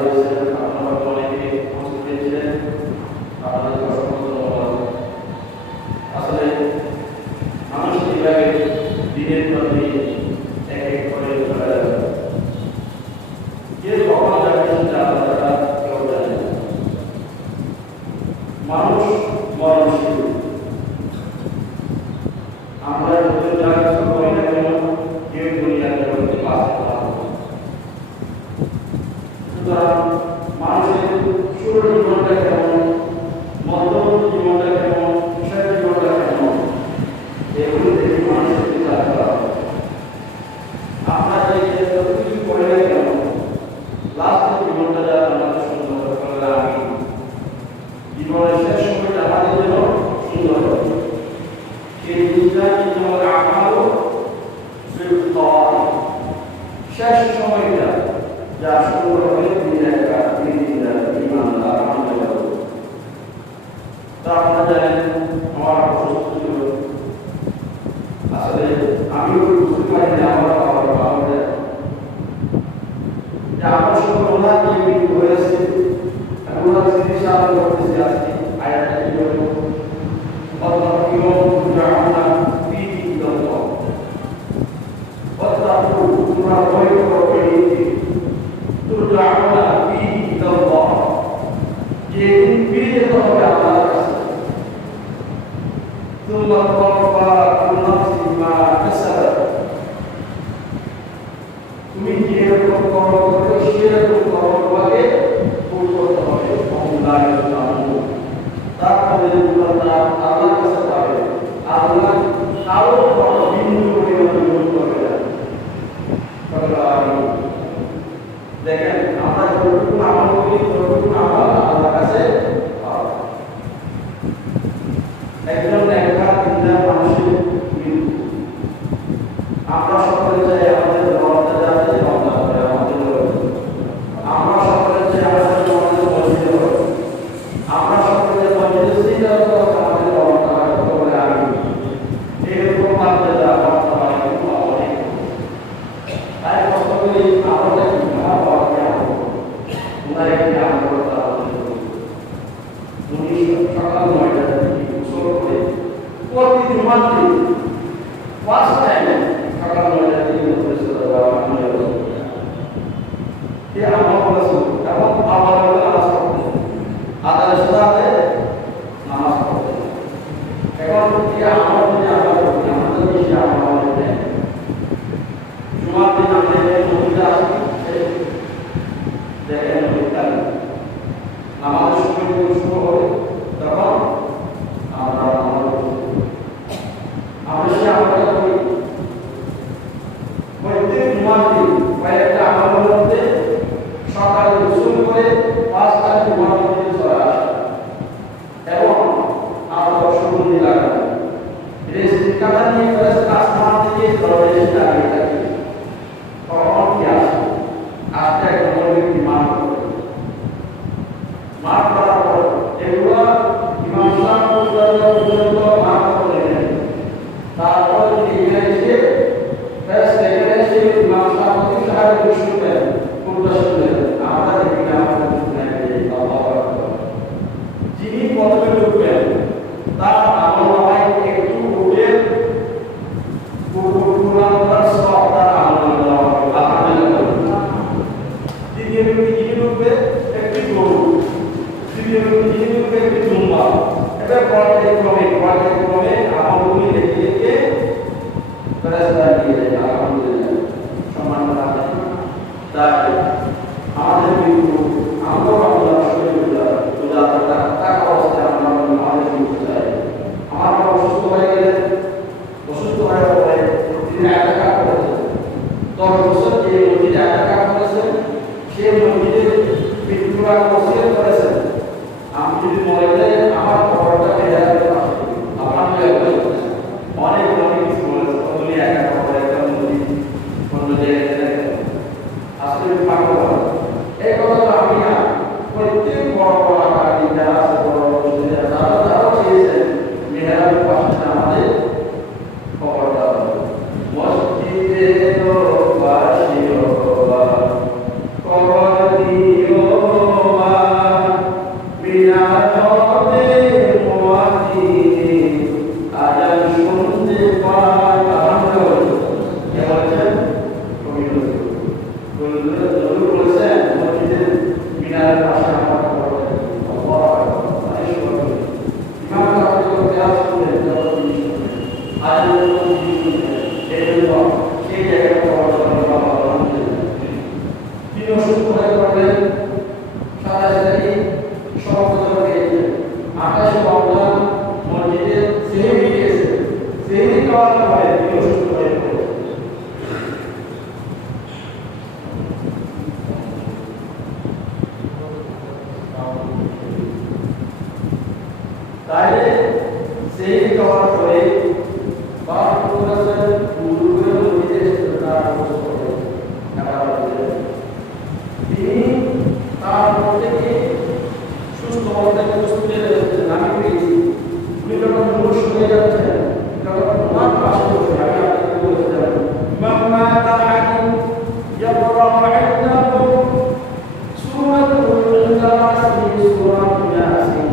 দিয়েছেন, আপনারা অনেকে উপস্থিত হয়েছিলেন, আপনাদের অসংখ্য ধন্যবাদ। আসলে মানুষ কিভাবে দিনের পর দিন এক এক করে চলে যাবে, কে কখন যাবে সেটা আপনারা কেউ জানে না। মানুষ মরণশীল, আমরা যত যা কিছু করি না কেন কেউ দুনিয়ার জগতে বাঁচতে পারবো না। সুতরাং মানুষের শুরু জীবনটা কেমন, মধ্যবর্তী জীবনটা কেমন, শেষ জীবনটা কেমন, এগুলো দেখে মানুষের বিচার করা হবে। আমরা যে যত কিছু করে না কেন লাস্টের জীবনটা যারা আমাদের সুন্দর করে, আমি জীবনের শেষ সময়টা আমাদের জন্য সুন্দর হবে। সেই জিনিসটা কিন্তু আমাদের আমারও শেষ সময়টা যা সুন্দর হবে ইমানদার আমাদের। তা আপনারা জানেন আমার অসুস্থ ছিল, আসলে আমিও বুঝতে পারি না আমার বাবা যে আমার সঙ্গে ওনার যে মৃত্যু হয়েছে ওনার স্মৃতি সাধন করতেছে। আজকে আয়াতটা কি বলবো, তোমরা ভয় করো যেদিন ফিরে যেতে হবে আল্লাহর কাছে। তুমি যেরকম কর্ম করো সেরকম কর্মকে ভুল করতে হবে। তারপরে আল্লাহর কাছে পাবে, আল্লাহ কারো কোনো বিন্দু পরিমাণ ভুল করবে না। দেখেন আমরা যতটুকু আমল করি ততটুকু আমল আল্লাহর কাছে পাবো। একজন একটা তিনটা মানুষের মৃত্যু, আমরা সকলে চাই আমাদের রমজান যাতে রমজান করে আমাদের, আমরা সকলে চাই আমাদের মসজিদে হবে, আমরা সকলে মসজিদে সিজদা করতে আমাদের রমজান করে। আমি এরকম বাচ্চা যা বাচ্চা হয় কিন্তু অনেক, তাই কষ্ট করি আমরা সকাল ৯টা থেকে গোসল করে প্রতি জুমাতে ফার্স্ট টাইম সকাল ৯টা থেকে গোসল করা আমার বলেছে এবং আবার নামাজ পড়তে আদারের সাথে নামাজ পড়তে। এখন কি আমার যদি আমরা করতে আমাদের বেশি আমার জুমার দিন আমাদের মসজিদে আসি, দেখেন আমাদের সময় শুরু হবে তখন আমরা আমরা করি প্রত্যেক জুমার দিন কয়েকটা আমাদের মধ্যে সকালে গোসল করে ৫টা জুমার মধ্যে চলে আসে এবং আমরা সুগন্ধি লাগানো রেস্ট্রিকাটা নিয়ে ফেরেশতা আসমান থেকে দরজা দাঁড়িয়ে থাকে। কখন কি আসে আসতে একটা ব্যক্তি মান করে মাফ করার পর এগুলো ইমাম সাহেব পর্যন্ত মাফ করে দেন। তারপর এখানে এসে এখানে এসে ইমাম সাহেব শুনবেন, কোনটা শুনবেন আমরা এখানে আমাদের যিনি প্রথমে ঢুকবেন তার আমল নামায় একটু উঠে সব তার আমল দেওয়া হবে। দ্বিতীয় ব্যক্তি যিনি ঢুকবে একটি গরু, তৃতীয় ব্যক্তি যিনি ঢুকবে একটি দুম্বা। এটা পর্যায়ক্রমে আমলগুলি রেখে রেখে ফেরেশতা দিয়ে যায়। আলহামদুলিল্লাহ, সম্মান করা তাই আমাদের কিন্তু আমরা আল্লাহ সুবহানাহু টাকা অবস্থায় আমরা আমাদের কিন্তু চাই। আমার অসুস্থ হয়ে গেলে অসুস্থ হয়ে পড়ে তিনি একা করেছেন 10 বছর যে মসজিদে একা করেছেন সে মসজিদে মৃত্যুর ওসিয়ত করেছেন, আমি যদি মরে যাই আমার খবরটা বেড়ে যাবে আপনার অনেক অনেক কিছু বলেছেন। উনি একা করে একটা মসজিদ অন্য জায়গায় আসলে পাগল এই কথাটা আমি না প্রত্যেক বড় বড় আকার যারা আছে বড় বড় তারাও চেয়েছেন মেহরাবের পাশে আমাদের খবরটা মসজিদে তো বাসিও খবর দিও নবী বলেছেন মসজিদের মিনারের পাশে আমার কবর আছে। আল্লাহু আকবার। মানে শুনুন ইমাম সাহেব যখন তেলাওয়াত করলেন তখন তিনি শুনলেন আয়াতের মধ্যে তিনি শুনলেন এই জন্য সেই জায়গাটা কবর করার বাবা আলহামদুলিল্লাহ তিনি অসুস্থ হয়ে পড়লেন সারাসারি সমস্ত পেয়েছেন 28 রমজান মসজিদে সেহরি দিয়েছে সেহরি খাওয়ার পরে তিনি অসুস্থ হয়ে পড়লেন তাহলে সেই খাওয়ার পরে বাপ করেছেন গুরুগুলো মসজিদে এসে তার অবস্থা করে তিনি তারপর থেকে সুস্থ অবস্থায় উপস্থিত হয়েছেন। আমি পেয়েছি উনি যখন মুমূর্ষু হয়ে যাচ্ছেন তখন ওনার পাশে বসে আমি আপনাকে বলেছিলাম মাম্মা তাহাকিম ইয়াকরাউ ইনদাহু সূরাতুল ইখলাস সূরাতুল ইয়াসিন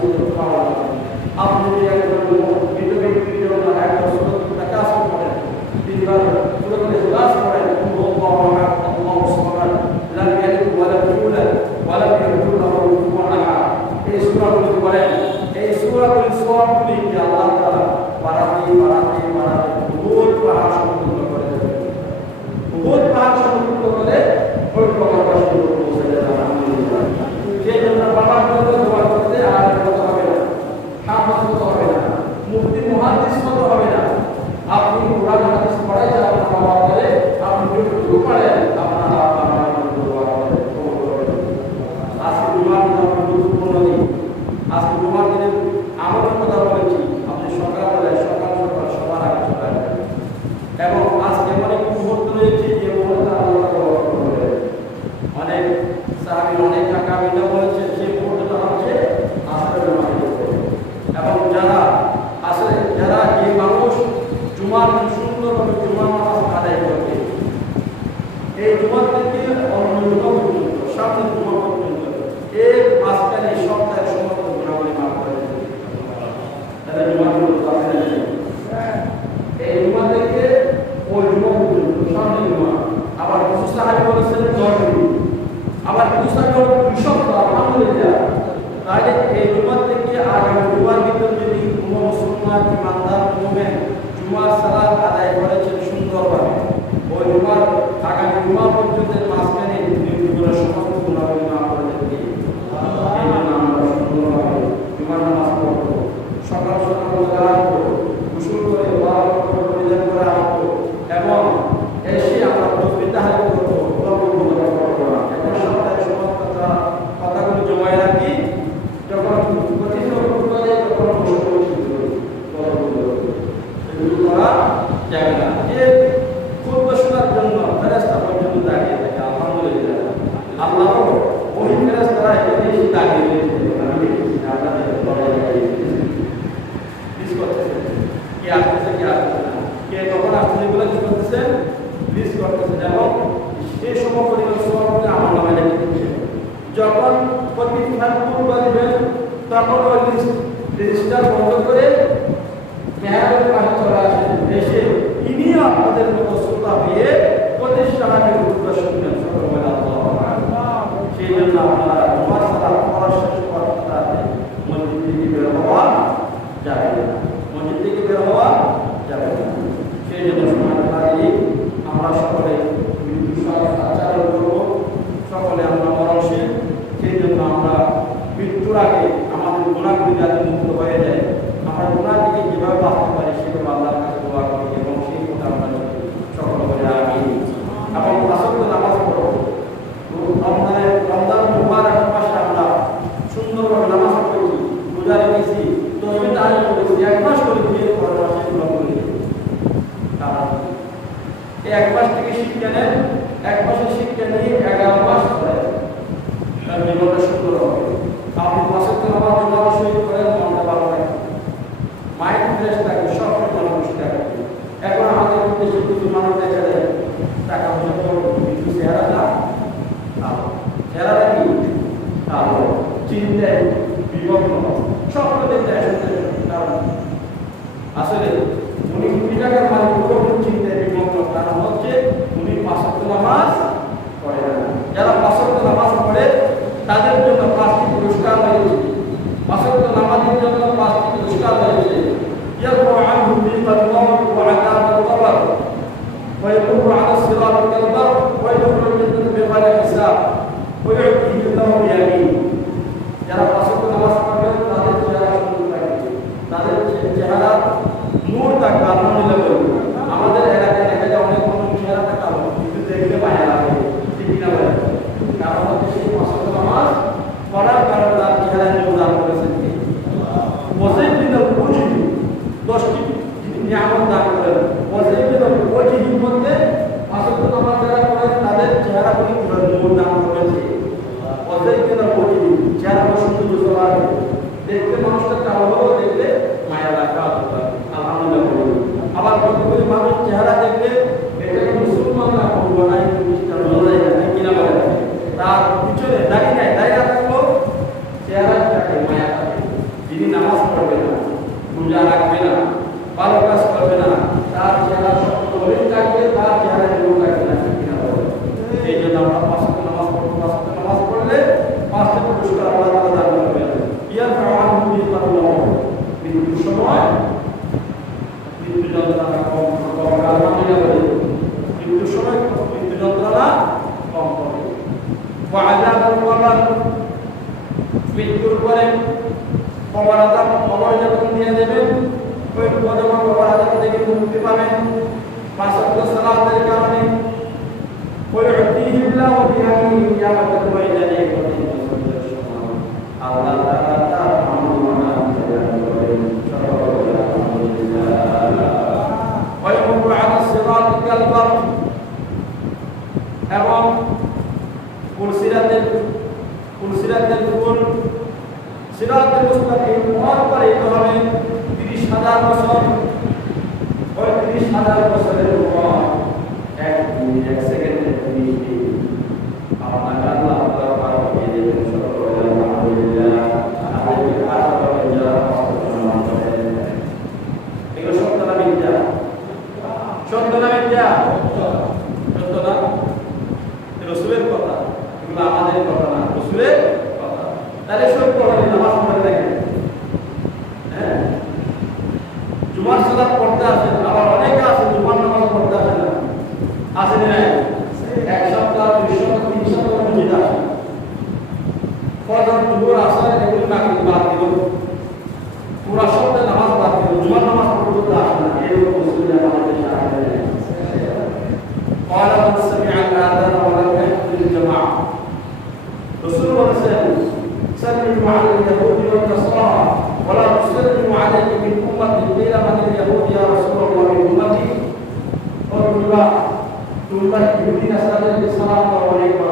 দিচ্ছে খাওয়া আপনি যদি একজন মৃত ব্যক্তির জন্য একটা সুরক্ষিত কাজ করেন তিনবার সুরক্ষিত ক্লাস করেন আল্লাহু আহাদ আল্লাহু সামাদ লাম ইয়ালিদ ওয়া লাম ইউলাদ ওয়া লাম ইয়াকুল লাহু কুফুয়ান আহাদ এই সূরাগুলো পড়েন এই সূরাগুলো সবগুলি আল্লাহ তাআলা বাড়াতে বহুত পাহাড় সমতুল্য করে দেবেন বহুত পাহাড় সমতুল্য করে ওই প্রকাশ পৌঁছে যাবে আলহামদুলিল্লাহ সেই জন্য বাবার জন্য দোয়া করতে আর কথা হবে না হাফেজ হতে হবে না মুফতি মুহাদ্দিস হতে হবে না আপনি কোরআন হাদিস পড়াই যা আপনার বাবা বলে আপনি যতটুকু পারেন আপনারা আপনার দোয়া করেন আজকে জুমার দিন আপনার গুরুত্বপূর্ণ দিন আজকে জুমার দিনে আমাদের কথা বলেছি আপনি সকালবেলায় সকাল সবার আগে চলে আসবেন এবং আজকে এমন একটি মুহূর্ত রয়েছে যে মুহূর্তে আল্লাহ করবে অনেক সাহাবী অনেক আকাবিরা বলেছে সেই মুহূর্তটা হচ্ছে আসরের নামাজ এবং যারা যে মানুষ জুমার সুন্দরভাবে জুমার নামাজ আদায় করবে এই জুমার থেকে অন্য জুমা পর্যন্ত সামনে জুমা পর্যন্ত এই মাঝখানে সপ্তাহের সমস্ত গুণাবলী মাফ করে দেবে তাহলে জুমাগুলো কাছে এই জুমা থেকে ওই জুমা পর্যন্ত সামনে জুমা আবার কিছু সাহাবী বলেছেন 10 দিন আবার কিছু সাহাবী বলেছেন 2 সপ্তাহ আলহামদুলিল্লাহ তাহলে এই জুমা থেকে আগামী জুমার ভিতর যদি কোনো মুসলমান ইমানদার মুমিন জুমার সালাত আদায় করেছেন সুন্দরভাবে ওই জুমার আগামী জুমা পর্যন্ত মাঝখানে জীবনের সমস্ত গুণাবলী মাফ করে দেবে এই জন্য আমরা সুন্দরভাবে জুমার নামাজ পড়ব সকাল সকাল আসবো গোসল করে পরিধান করে আসবো এবং এসে আমরা তসবিহ তাহলিল করবো এখন সপ্তাহে সমস্ত কথাগুলো জমায় রাখি যখন কথিত করে তখন করা যাবে না যে খুতবা শোনার জন্য ফেরেশতা পর্যন্ত দাঁড়িয়ে থাকে আলহামদুলিল্লাহ আল্লাহ ওই ফেরেশতারা এখানে এসে দাঁড়িয়ে রয়েছে আমি আপনাদের লিস্ট করতেছেন কে আসতেছে কে আসতেছে না কে কখন আসতেছে এগুলো কি করতেছেন লিস্ট করতেছেন এবং এই সময় পরিমাণ সবকে আমার নামে লিখে দিচ্ছে যখন প্রতিষ্ঠান পূর্ব দিবেন তখন ওই রেজিস্টার বন্ধ করে মেহরাবের পাশে চলে আসেন এসে ইনি আপনাদের মতো শ্রোতা হয়ে প্রতিষ্ঠানের উত্তর শুনবেন সকল বলে আল্লাহ সেই জন্য আপনারা জুমার সালাত পড়া শেষ করতে মসজিদ থেকে বের হওয়া যাবে না মসজিদ থেকে বের হওয়া যাবে না সেই জন্য সমাজে আমরা সকলে আচরণ করব সকলে আমরা মরণশীল সেই জন্য আমরা মৃত্যুর আগে আমাদের গুণাগুলি যাতে মুক্ত হয়ে যায় আমরা গুণা থেকে যেভাবে বাঁচতে পারি সেভাবে আল্লাহর কাছে দোয়া করি এবং সেই কথা আমরা সকল বলে আমি এবং আসল নামাজ পড়ব রমজান মুবারক মাসে আমরা সুন্দরভাবে নামাজ পড়েছি রোজা রেখেছি তসবিহ তাহলিল করেছি 1 মাস করে দিয়ে পরের মাসে গুলো করি এই 1 মাস থেকে শিক্ষা নেন 1 মাসের শিক্ষা নিয়ে 11 মাস পরে তার জীবনটা সুন্দর হবে আপনি মাসের তো আমার জন্য অবশ্যই করেন মনটা ভালো লাগে মাইন্ড ফ্রেশ থাকে সব জন্য খুশি থাকে এখন আমাদের দেশে কিছু মানুষ দেখা যায় টাকা পয়সা কিছু চেহারাটা ভালো চেহারাটা কি ভালো চিন্তায় বিভক্ত সকল দেখায় কারণ আসলে উনি কোটি টাকার মালিক পুরো চিন্তায় বিভক্ত কারণ হচ্ছে উনি 5 ওয়াক্ত নামাজ পড়ে না যারা 5 ওয়াক্ত নামাজ পড়ে তাদের জন্য 5টি পুরস্কার রয়েছে 5 ওয়াক্ত নামাজের জন্য 5টি পুরস্কার রয়েছে يرفع عنه ضيق الموت وعذاب القبر ويمر على الصراط كالبرق ويدخل الجنة بغير حساب ويعطيه الله بيمينه যারা 5 ওয়াক্ত নামাজ পড়বেন তাদের চেহারা সুন্দর থাকবে তাদের চেহারা নূর থাকবে আলহামদুলিল্লাহ আমাদের এলাকায় দেখা যায় অনেক মানুষ চেহারাটা কালো কিন্তু দেখলে মায়া লাগে ঠিক না বলে কারণ হচ্ছে সেই 5 ওয়াক্ত নামাজ পড়ার কারণে তার চেহারায় নূর দান করেছেন ওয়াসাইদিনাল ওয়াজহি 10টি নিয়ামত দান করেন ওয়াসাইদিনাল ওয়াজহির মধ্যে 5 ওয়াক্ত নামাজ যারা পড়েন তাদের চেহারাগুলি নূর দান করেছে ওয়াসাইদিনাল ওয়াজহি চেহারা সুন্দর সবার দেখতে মানুষটা কালো দেখলে মায়া লাগে আলহামদুলিল্লাহ আবার কতগুলি মানুষ চেহারা দেখলে এটা মুসলমান না করবো না খ্রিস্টান বলা যায় না কিনা বলে তার পিছনে দাঁড়িয়ে নাই দাঁড়িয়ে থাকলো চেহারাটাকে মায়া থাকে দুনিয়া করে মৃত্যুর সময় মৃত্যু যন্ত্রণা কম হবে। ওয়াজাবুল কবর, মৃত্যুর পরে কবর আযাব, কবরে যখন নিয়ে যাবেন ওই যখন কবর আযাব থেকে মুক্তি পাবেন পাঁচ ওয়াক্ত সালাতের কারণে। ওয়াইউতিহিল্লাহু বিহাদিহি কিয়ামাতাল ময়দানে আল্লাহ তাআলা তার আমলনামা প্রদান করেন। ওয়াইমুরু আলা সিরাতি কাল বারক, এবং পুলসিরাতের উপর সিরাতুল মুস্তাকিম পার করে যেতে হবে 30,000 বছর। ওই 30,000 বছরের উপর এক মিনিট এক সেকেন্ডের দৃষ্টি আপনাকে আল্লাহ তাআলা পার করে দেবেন। আলহামদুলিল্লাহ। আমাদের আশীর্বাদ যারা পাওয়া করেন এগুলো সত্য না মিথ্যা? সত্য না মিথ্যা? সত্য না? রাসূলের কথা, এগুলো আমাদের কথা না, রাসূলের কথা। তাহলে সত্য হলে নামাজ পড়ে দেখেন, হ্যাঁ, জুমার সালাত পড়তে আসেন, আবার অনেকে আছে জুমার নামাজ পড়তে আসে না, আসেন না? এক সপ্তাহ 2 সপ্তাহ 3 সপ্তাহ মসজিদে আসে, ফজর জোহর আসর এগুলো মাগরিব বাদ দিল, পুরো সপ্তাহ নামাজ বাদ দিল, জুমার নামাজ পড়তে আসে না। এরকম মুসলিম আমাদের সাথে قال من سمع الآذان ولم يحضر الجماعة رسول الله صلى الله عليه وسلم سلموا على اليهود والنصارى ولا تسلموا علي من أمتي قيل من اليهود يا رسول الله من أمتي قالوا ثم يهودي نسأل السلام عليكم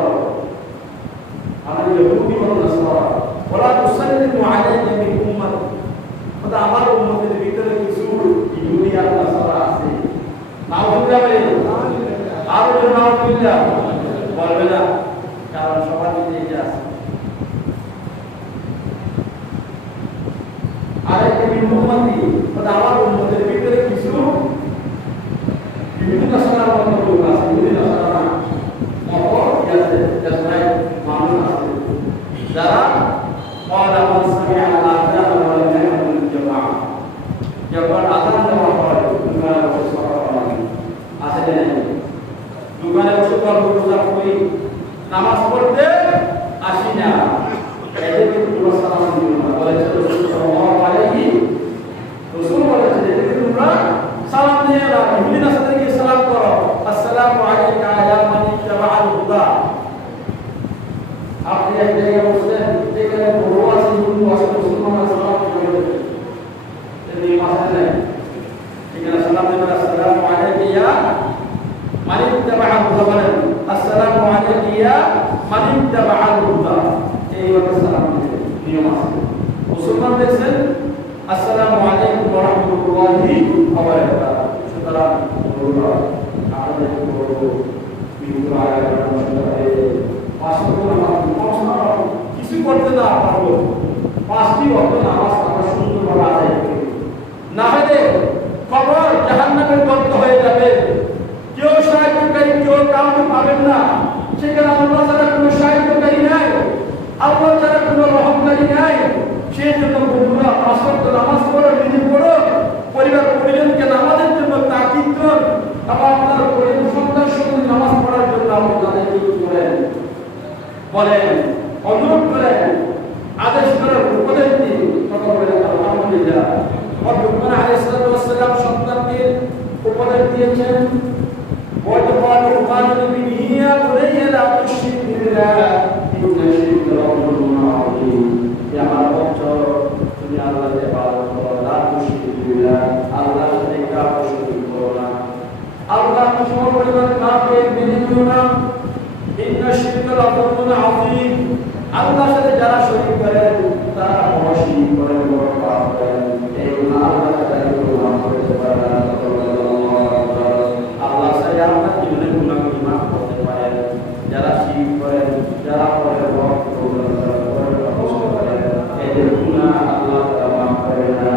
على اليهود والنصارى ولا تسلموا علي من أمتي هذا أمر أمتي الفكرة كسور يهودي والنصارى আছে নাউযু বিল্লাহ আরো নাউযু বিল্লাহ বলবে না, কারণ সবার দিকে আছে। আরেকটা উম্মতি মানে আমার উম্মতের ভিতরে কিছু বিভিন্ন নাসারার মতো লোক আছে, বিভিন্ন নাসারা মত আছে, যারা মানুষ আছে যারা ওয়ালা মাসমি'a আল-আযান ওয়া lam ইয়াহমুল জামাআ, যখন আযান দেওয়া হয় দোকানে বসে আছে না, দোকানে বসে রোজা করি নামাজ পড়তে আসি না, এদেরকে তোমরা সালাম দিও না। বলেছে রাসূল সাল্লাল্লাহু আলাইহি রাসূল বলেছে এদেরকে তোমরা সালাম দিও না, ইহুদি নাসারাকে সালাম করো, আসসালামু আলাইকা ইয়া মান ইত্তাবা'আল হুদা। আপনি এক জায়গায় বসেন, যেখানে বড় আছে হিন্দু আছে মুসলমান সালাম দিবেন, এই মাসে এখানে সালাম দিবেন, আসসালামু আলাইকা ইয়া মান ইত্তাবা'আল হুদা, বলেন আসসালামু আলাইকা ইয়া মান ইত্তাবা'আল হুদা। এইভাবে সালাম দিবেন, নিয়ম আছে। মুসলমান দেখছেন আসসালামু আলাইকুম ওয়া রাহমাতুল্লাহি ওয়া বারাকাতুহু। সুতরাং বলুন আমাদের বড় বিন্দু আগে কিছু করতে না পারবো, 5টি ওয়াক্ত নামাজ আমরা সুন্দরভাবে আদায় করি, না হলে কবর জাহান্নামের গর্ত হয়ে যাবে। কেউ সাহায্যকারী কেউ কাউকে পাবেন না, সেখানে আল্লাহ ছাড়া কোনো সাহায্যকারী নাই, আল্লাহ ছাড়া কোনো রহমকারী নাই। সেই জন্য বন্ধুরা 5 ওয়াক্ত নামাজ পড়ো, নিজে পড়ো, পরিবার পরিজনকে নামাজের জন্য তাকিদ করুন, আবার আপনার পরিবার সন্তান সঙ্গে নামাজ পড়ার জন্য আপনি তাদেরকে করেন, বলেন, অনুরোধ করেন, আদেশ করেন, উপদেশ দিন। কথা বলেন আলহামদুলিল্লাহ। লুকমান আলাইহিস সালাম সন্তানকে উপদেশ দিয়েছেন, وَقَالَ لُقْمَانُ لِابْنِهِ يَا بُنَيَّ لَا تُشْرِكْ بِاللَّهِ إِنَّ الشِّرْكَ لَظُلْمٌ عَظِيمٌ। হে আমার বৎস, তুমি আল্লাহকে ইবাদত করো, লা তুশরিক বিল্লাহ, আল্লাহর সাথে কাউকে শরীক করো না, আল্লাহকে সমপরিমাণ কাউকে মেনে নিও না। ইন্না শিরকা লাযুলমুন আযীম, আল্লাহর সাথে যারা শরীক করে তারা বড় শিরক করে, বড় পাপ করে। এই গুনাহ আল্লাহ তাআলা ক্ষমা করতে পারে না। আল্লাহ সাথে আপনার জীবনের গুনাহগুলো মাফ করতে পারেন। যারা শিরক করে, যারা করে বড় করে এদের গুনাহ আল্লাহ তাআলা মাফ করে না।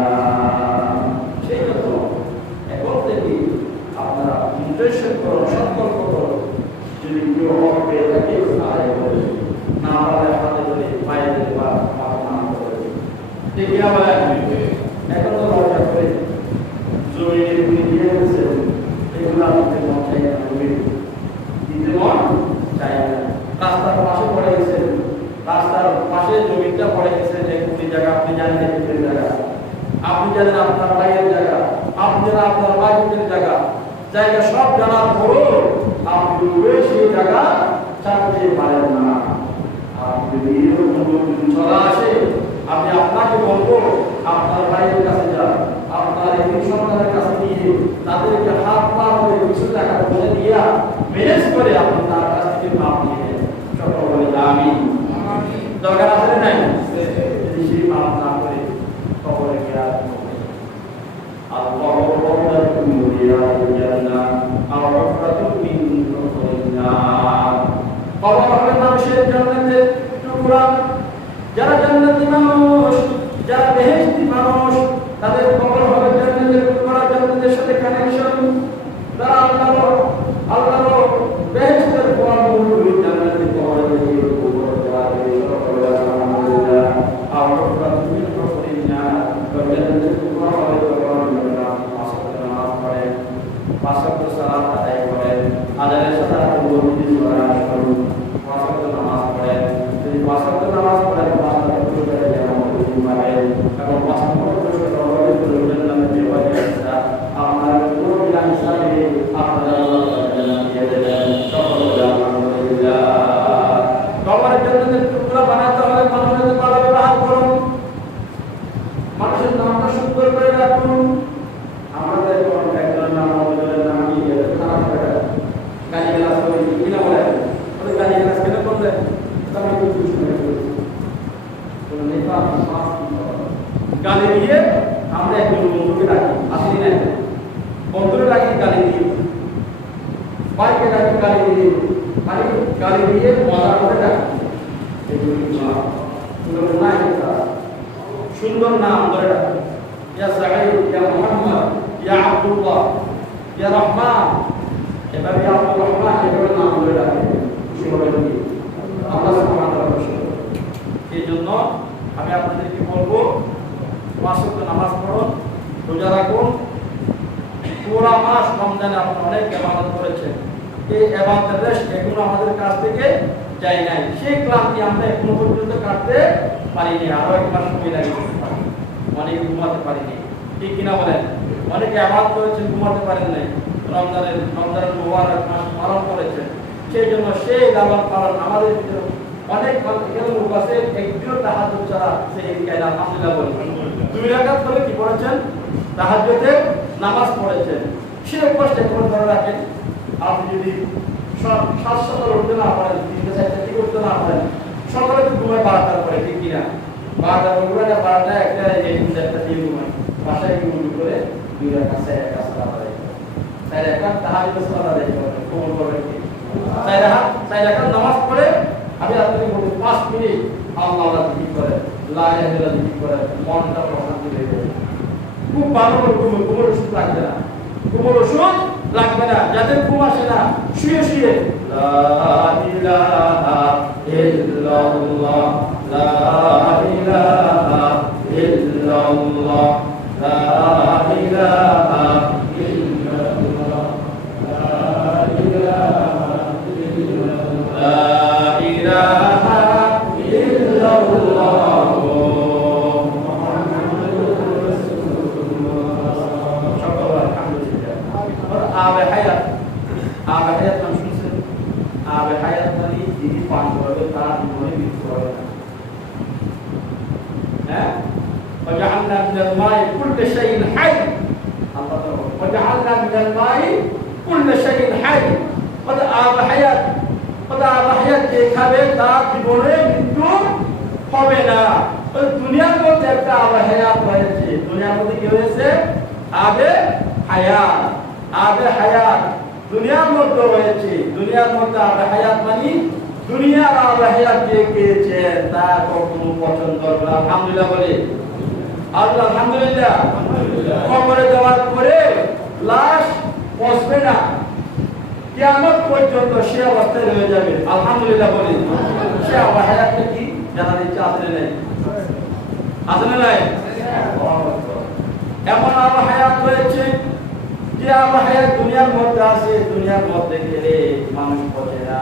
সেই জন্য এখন থেকে আপনারা ইন্টেনশন করুন, সংকল্প করুন, যদি কেউ হক পেয়ে থাকে আদায় করে, না পারে আমাদের যদি পায়ে দিতে বা না করে ঠিক আছে। এখন তো লজ্জা করে জমিনের দিয়ে দিয়েছেন, এগুলো এগুলো আমাদের মন চাই না, দিতে মন চাই না। রাস্তার পাশে পড়ে গেছে, রাস্তার পাশে জমিটা পড়ে গেছে, যে কোন জায়গা আপনি জানেন কোন জায়গা, আপনি জানেন আপনার ভাইয়ের জায়গা, আপনি জানেন আপনার ভাইয়ের জায়গা, জায়গা সব জানার পরও আপনি সেই জায়গা ছাড়তে পারেন না। আপনি যদি চলা আসে, আমি আপনাকে বলবো আপনার ভাইয়ের কাছে যান, আপনার এই সন্তানের কাছে নিয়ে তাদেরকে হাত পা করে কিছু টাকা বলে দিয়া ম্যানেজ করে আপনি তার কাছ থেকে মাপ নিয়ে নেন। সকল বলে আমিন। দরকার আছে নাই? যদি সেই মাপ না করে কবরে গিয়ে আল্লাহ রাব্বুল জান্নাহ আর রাব্বুল নার। কবর হলো মানুষের জান্নাতের টুকরা। যারা জান্নাতি মানুষ, যারা বেহেশতি মানুষ, তাদের কবর হবে জান্নাতের টুকরা, জান্নাতের সাথে কানেকশন। তারা আল্লাহর বেহেশতের কোরআন জান্নাতের কবরে গিয়ে কবর যাবে। সকলে আলহামদুলিল্লাহ। আর রাব্বুল নার জান্নাতের টুকরা হবে পাঁচ ওয়াক্ত সালাত আদায় করেন, আদায়ের সাথে আপনি নামাজ পড়েন, যদি পাঁচ ওয়াক্ত নামাজ পড়েন, পাঁচ ওয়াক্ত করে জান্নাত পাবেন। এবং পাঁচ ওয়াক্ত আপনার পুরো বিনা হিসাবে আপনারা জান্নাত দিয়ে দেবেন। সকলে আলহামদুলিল্লাহ। কবরের জান্নাতের টুকরা বানাতে হলে মানুষের ভালো ব্যবহার করুন, মানুষের নামটা সুন্দর করে রাখুন। আমাদের কোন একজন নাম আমাদের নাম নিয়ে খারাপ করে গালিগালাজ করে কিনা বলে, ওই গালিগালাজ কেন করলে আমি কিছু শুনে ফেলেছি। কোন নেতা গালি দিয়ে আমরা একজন বন্ধুকে ডাকি, আসি না বন্ধুকে ডাকি গালি দিয়ে, ভাইকে ডাকি গালি দিয়ে, গালি দিয়ে মজা করে ডাকি। সুন্দর নাম ধরে ডাকি, ইয়া সাঈদ, ইয়া মুহাম্মদ, ইয়া আব্দুল্লাহ, ইয়া রহমান, এবার ইয়া আব্দুর রহমান, এভাবে নাম ধরে ডাকি। খুশি হবেন কি? আল্লাহ সুবহানাহু ওয়া তাআলা। এই জন্য আমি আপনাদেরকে বলবো, পাঁচ ওয়াক্ত নামাজ পড়ুন, রোজা রাখুন। পুরা মাস রমজানে আপনারা অনেক ইবাদত করেছেন, এই ইবাদতের রেশ এগুলো আমাদের কাছ থেকে যায় নাই। সেই ক্লান্তি আমরা এখনো পর্যন্ত কাটতে পারিনি, আরো এক মাস সময় লাগে, অনেক ঘুমাতে পারিনি, ঠিক কিনা বলেন? অনেকে ইবাদত করেছেন, ঘুমাতে পারেন নাই, রমজানের মুবারক মাস পালন করেছেন। সেই জন্য সেই ইবাদত পালন আমাদের ভিতরে অনেক লোক আছে, একদিনও তাহাজ্জুদ ছাড়া সেই কায়দা আলহামদুলিল্লাহ বলেন। 2 রাকাত করে কি পড়েছেন? তাহাজ্জুদের নামাজ পড়েছেন। সেই অভ্যাসটা করে ধরে রাখেন। আপনি যদি সাত সকাল উঠতে না পারেন, 3-4টা কি করতে না পারেন, সকালে তো ঘুমায় 12টার পরে, ঠিক কিনা? 12টার পরে 12টা একটা এই একটা দিয়ে ঘুমায়, বাসায় ঘুম করে 2 রাকাত 4 রাকাত সালাত আদায় করেন, 4 রাকাত তাহাজ্জুদ সালাত আদায় করেন, কবুল করবেন কি? 4 রাকাত নামাজ পড়ে আমি আপনাকে বলবো 5 মিনিট আল্লাহর জিকির করেন, লা ইলাহা ইল্লাল্লাহ জিকির করেন, মনটা প্রশান্তি হয়ে যাবে। খুব ভালো করে ঘুমের ওষুধ লাগবে না, ঘুমের ওষুধ লাগবে না। যাদের ঘুম আসে না, শুয়ে শুয়ে লা ইলাহা ইল্লাল্লাহ, লা ইলাহা ইল্লাল্লাহ, লা ইলাহা ইল্লাল্লাহ, লা ইলাহা ইল্লাল্লাহ, লা ইলাহা ইল্লাল্লাহ। আবে হায়াত নাম শুনছেন? আবে হায়াত মানে যিনি পান করবে তার জীবনে মৃত্যু হবে না। হ্যাঁ, ওয়াজআলনা মিনাল মাই কুল্লি শাইইন হাই, আল্লাহ তাআলা ওয়াজআলনা মিনাল মাই কুল্লি শাইইন হাই। আবে হায়াত যে খাবে তার জীবনে মৃত্যু হবে না। ওই দুনিয়ার মধ্যে একটা আবে হায়াত রয়েছে, দুনিয়ার মধ্যে কি হয়েছে? আবে হায়াত, আবে হায়াত দুনিয়ার মধ্যে রয়েছে। দুনিয়ার মধ্যে আবে হায়াত মানে দুনিয়ার আবে হায়াত যে পেয়েছে তা কখনো পছন্দ করবে না। আলহামদুলিল্লাহ বলে, আল্লাহ আলহামদুলিল্লাহ। কবরে যাওয়ার পরে লাশ পচবে না, কিয়ামত পর্যন্ত সে অবস্থায় রয়ে যাবে। আলহামদুলিল্লাহ বলে। সে আবে হায়াতটা কি জানার ইচ্ছা আছে না? আছে না? এমন আবে হায়াত রয়েছে যে আমার হায়াত দুনিয়ার মধ্যে আছে, দুনিয়ার মধ্যে গেলে মানুষ পড়ে না,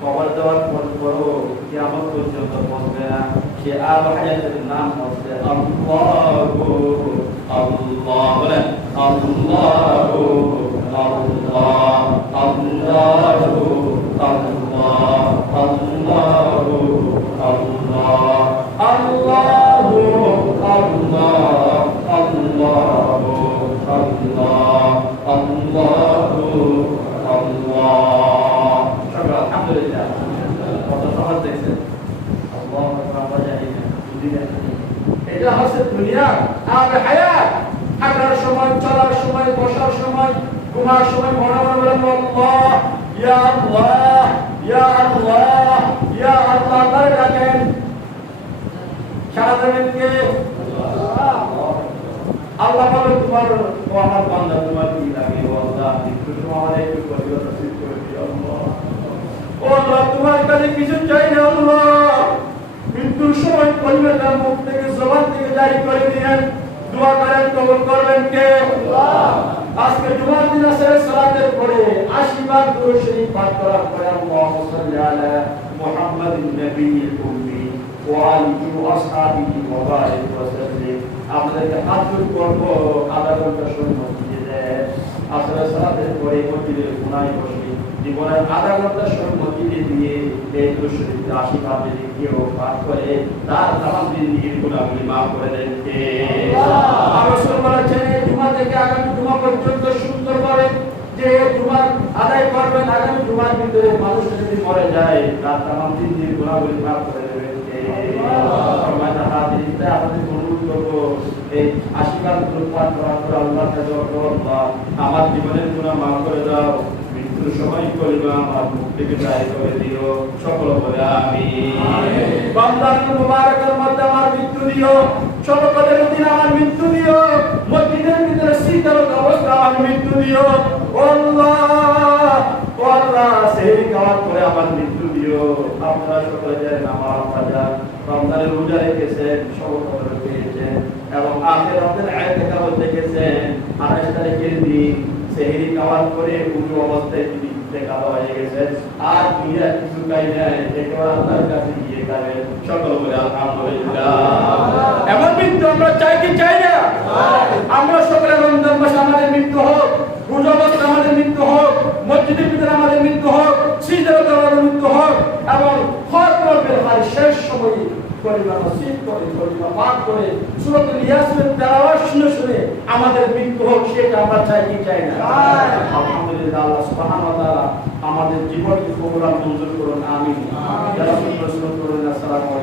কবর দেওয়ার পরও কিয়ামত পর্যন্ত পৌঁছবে না। সে আর হায়াতের নাম হচ্ছে আল্লাহু আল্লাহ। বলেন আল্লাহু আল্লাহ আল্লাহু আল্লাহ আল্লাহু আল্লাহ আল্লাহু আল্লাহ আল্লাহু আল্লাহ আল্লাহু আল্লাহ। সবাই আলহামদুলিল্লাহ। কত সহজ দেখছেন? আল্লাহু আকবার জানি না, বুঝি না। এটা হচ্ছে দুনিয়া আর হায়াত। হাঁটার সময়, চলার সময়, বসার সময়, ঘুমার সময় মনে মনে বলেন আল্লাহ, ইয়া আল্লাহ, ইয়া আল্লাহ, ইয়া আল্লাহ করে ডাকেন। সারা দেবেন কে? আল্লাহ বলে তোমার ও আমার বান্দা তোমার কি লাগে? ও আল্লাহ একটু তোমার একটু করিও নসিব করে দিও আল্লাহ। ও আল্লাহ তোমার কাছে কিছু চাই না আল্লাহ। মৃত্যুর সময় কলিমাটা মুখ থেকে জবান থেকে জারি করে দিলেন। দোয়া করেন, কবুল করবেন কে? আল্লাহ। আজকে জুমার দিন আছে, সালাতের পরে 80 বার দুরূদ শরীফ পাঠ করার পরে আল্লাহুম্মা সাল্লি আলা মুহাম্মাদিন নবিয়্যিল উম্মি ওয়া আলিহি ওয়া আসহাবিহি ওয়া বারিক ওয়া সাল্লিম। আমাদেরকে হাত জোড় করব, আধা ঘন্টা সময় মসজিদে দেন। আসলে সালাতের পরে মসজিদে গুনায় বসি, জীবনের আধা ঘন্টা সময় মসজিদে দিয়ে এই দুরূদ শরীফ 80 বার যদি কেউ পাঠ করে তার তামাম জিন্দেগির গুনাহগুলি মাফ করে দেন কে? আল্লাহ। আর রাসূল বলেছেন এই জুমা থেকে আগামী জুমা পর্যন্ত সুন্দরভাবে যে জুমা আদায় করবেন, আগামী জুমার ভিতরে মানুষ যদি মরে যায় তার তামাম জিন্দেগির গুনাহগুলি মাফ করে দেবেন কে? আল্লাহ। হাদিসে আমাদের অনুরোধ করব এই 80 বার দুরূদ পাঠ করার পর আল্লাহর কাছে দোয়া আল্লাহ আমার জীবনের গুনাহ মাফ করে দাও, মৃত্যুর সময় কলিমা আমার মুখ থেকে জারি করে দিও। সকল বলে আমিন। রমজান মুবারকের মধ্যে আমার মৃত্যু দিও, শবে কদরের দিন আমার মৃত্যু দিও, মসজিদের ভিতরে শীতল অবস্থা আমার মৃত্যু দিও। ও আল্লাহ, ও আল্লাহ সেই খাওয়ার পরে আমার মৃত্যু দিও। আপনারা সকলে জানেন আমার আব্বা রমজানের রোজা রেখেছেন, শবে কদর পেয়েছেন এবং আখিরাতের ইতিকাফ দেখেছেন। 28 তারিখের দিন সেহরি খাওয়ার পরে উজু অবস্থায় তিনি দেখা হয়ে গেছেন, আর দুনিয়া কিছু খাই নাই, একেবারে আল্লাহর কাছে গিয়ে খাবেন। সকল বলে আলহামদুলিল্লাহ। এমন মৃত্যু আমরা চাই কি চাই না? আমরা সকলে রমজান মাসে আমাদের মৃত্যু হোক, রোজা অবস্থায় আমাদের মৃত্যু হোক, মসজিদের ভিতরে আমাদের মৃত্যু হোক, সিজদাতে আমাদের মৃত্যু হোক এবং খতমের হার শেষ সময়ে কলিমা নসিব করে, কলিমা পাঠ করে সূরাতুল ইয়াসিনের তেলাওয়াত শুনে শুনে আমাদের মৃত্যু হোক, সেটা আমরা চাই কি চাই না? আলহামদুলিল্লাহ। আল্লাহ সুবহানাহু ওয়া তাআলা আমাদের জীবনকে কবুল মঞ্জুর করুন, আমিন। যারা প্রশ্ন করুন, আসসালামু আলাইকুম।